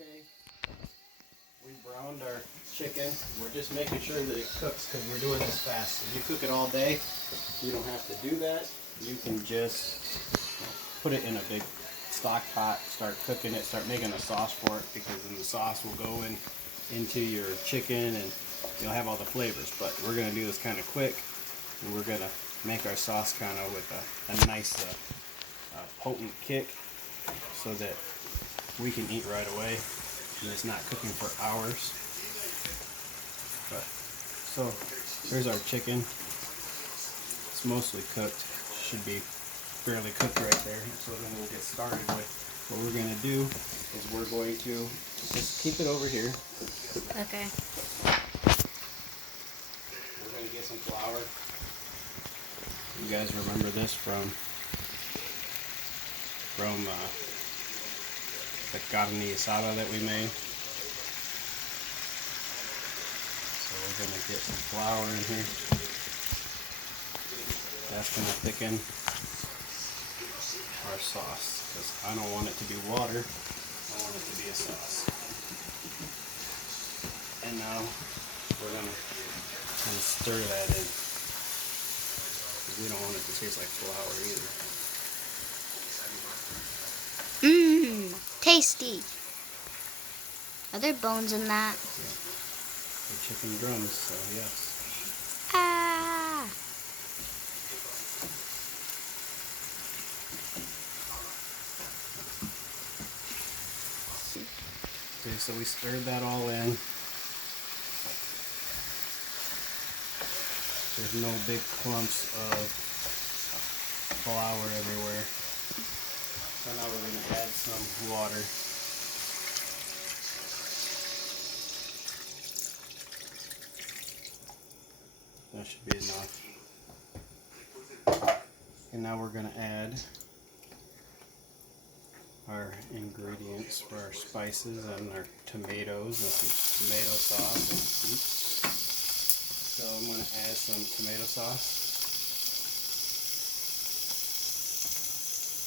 Okay, we browned our chicken. We're just making sure that it cooks because we're doing this fast. If you cook it all day, you don't have to do that. You can just put it in a big stock pot, start cooking it, start making a sauce for it, because then the sauce will go into your chicken and you'll have all the flavors. But we're going to do this kind of quick, and we're going to make our sauce kind of with a nice potent kick so that we can eat right away and it's not cooking for hours. But so here's our chicken. It's mostly cooked, should be fairly cooked right there. So then we'll get started with what we're going to do is we're going to just keep it over here. Okay. We're going to get some flour. You guys remember this from the carne asada that we made. So we're going to get some flour in here. That's going to thicken our sauce, because I don't want it to be water, I want it to be a sauce. And now we're going to kind of stir that in, because we don't want it to taste like flour either. Mmm, tasty. Are there bones in that? Yeah. The chicken drums, so yes. Ah. Okay, so we stirred that all in. There's no big clumps of flour everywhere. So now we're going to add some water. That should be enough. And now we're going to add our ingredients for our spices and our tomatoes and some tomato sauce. So I'm going to add some tomato sauce.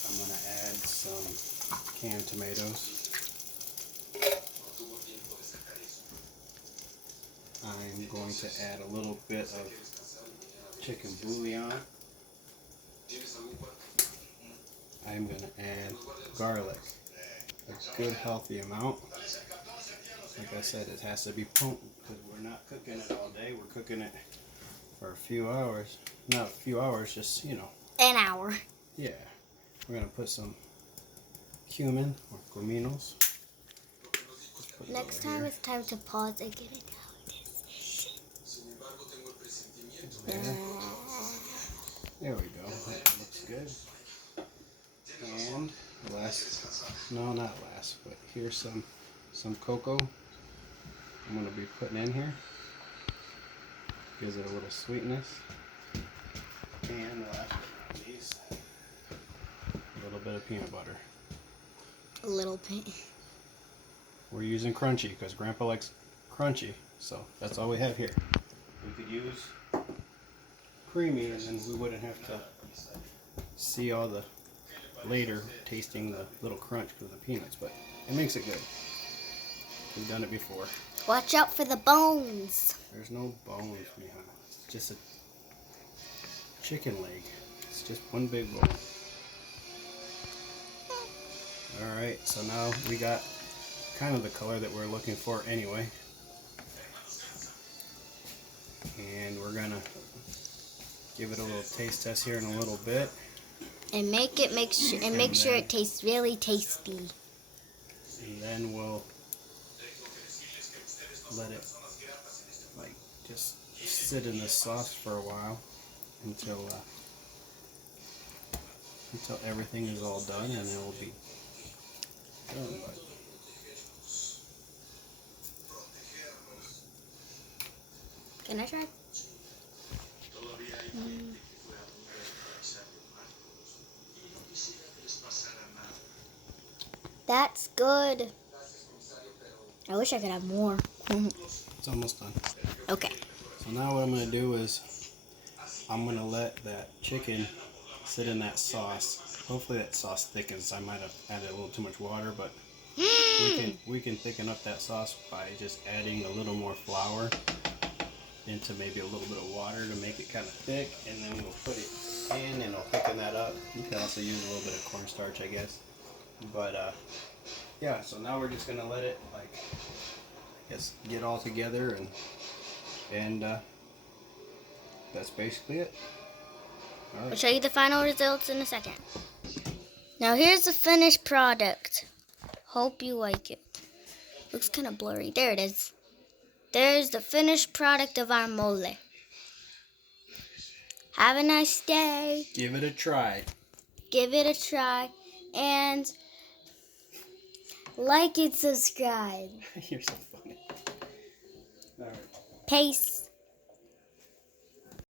I'm going to add some canned tomatoes. I'm going to add a little bit of chicken bouillon. I'm going to add garlic, a good healthy amount. Like I said, it has to be potent because we're not cooking it all day. We're cooking it for a few hours. Not a few hours, just, you know. An hour. Yeah. We're going to put some cumin or cominos. Next time it's time to pause and get it out. There we go. That looks good. And not last, but here's some cocoa I'm going to be putting in here. Gives it a little sweetness. And last but not least, a little bit of peanut butter. A little bit. We're using crunchy because Grandpa likes crunchy, so that's all we have here. We could use creamy, and then we wouldn't have to see all the later tasting the little crunch because of the peanuts, but it makes it good. We've done it before. Watch out for the bones. There's no bones, Mija. It's just a chicken leg. It's just one big bone. Alright, so now we got kind of the color that we're looking for anyway. And we're gonna give it a little taste test here in a little bit. And make sure it tastes really tasty. And then we'll let it just sit in the sauce for a while until everything is all done, and it will be done. Can I try? That's good. I wish I could have more. It's almost done. Okay. So now what I'm going to do is I'm going to let that chicken sit in that sauce. Hopefully that sauce thickens. I might have added a little too much water, but We can thicken up that sauce by just adding a little more flour into maybe a little bit of water to make it kind of thick, and then we'll put it in and it'll thicken that up. You can also use a little bit of cornstarch, I guess. But yeah, so now we're just gonna let it, like, I guess, get all together, and that's basically it. All I'll right. show you the final results in a second. Now here's the finished product. Hope you like it. Looks kind of blurry. There it is. There's the finished product of our mole. Have a nice day. Give it a try. Give it a try. And like and subscribe. You're so funny. All right. Peace.